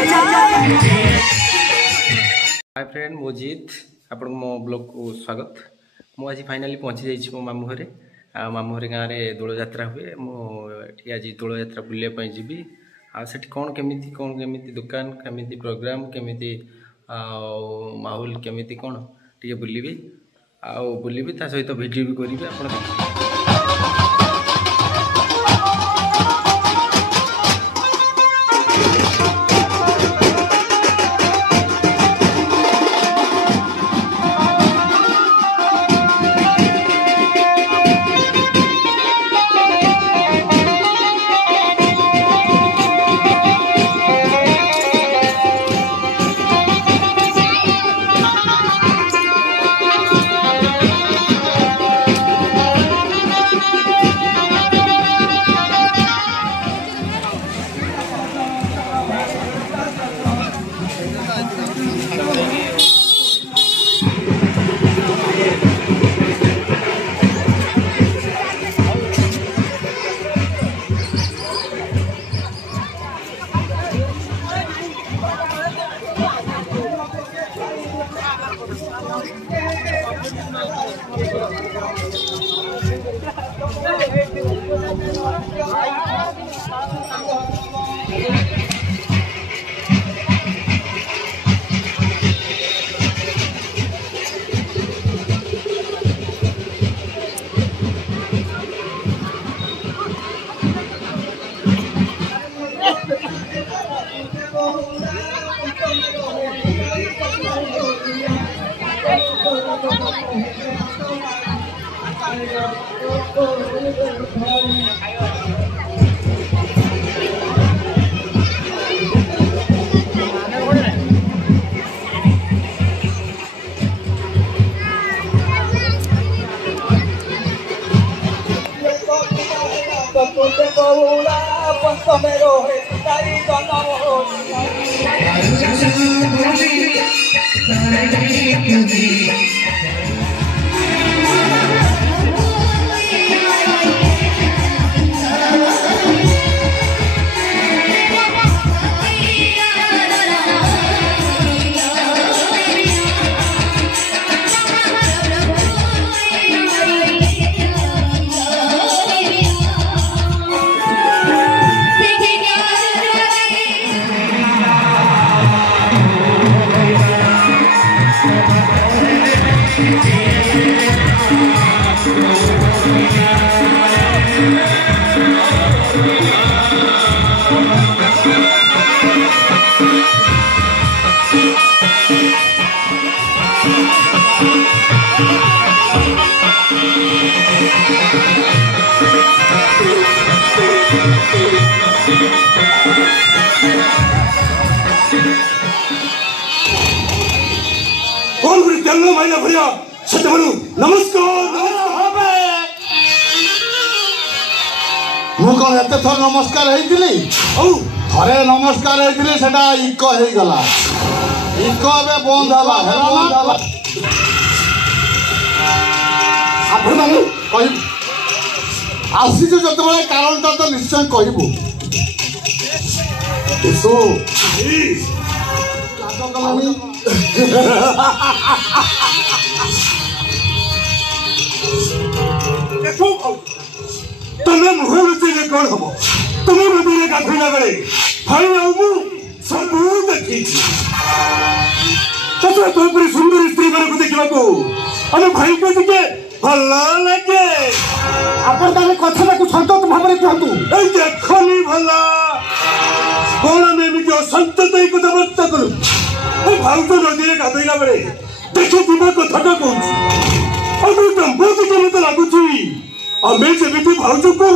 Hi friend मोजीत आपण मो blog को स्वागत। मुझे फाइनाली पहुँची जाइए मो मामू घरे मामू घरे गाँव में दोल यात्रा हुए मुझे आज दोल यात्रा बुलापी जी आठ कौन केमी दुकान केमी प्रोग्राम केमी माहौल केमी कौन टे बुलबी बुलबी ता सहित भिडियो भी करी आप नमस्कार थरे नमस्कार सेटा इको हो गला इको बंद आसी जो कारण तो निश्चय कहबू तुम्हें मुहर लुचेले कौन हम तुम्हें नदी गाधोला बेले भाई सब देखी तो सुंदर स्त्री मान को देखा आम भाई को टे भल लगे आपण कथा को संतोष भाव में कहतु देखनी भला कौन आम एमती असंतत कथबार्ता करूँ भाउज नदी गाधोला बेले देखी तुम्हें कथा कौन बहुत मत लगुच आमे जमी भाउज को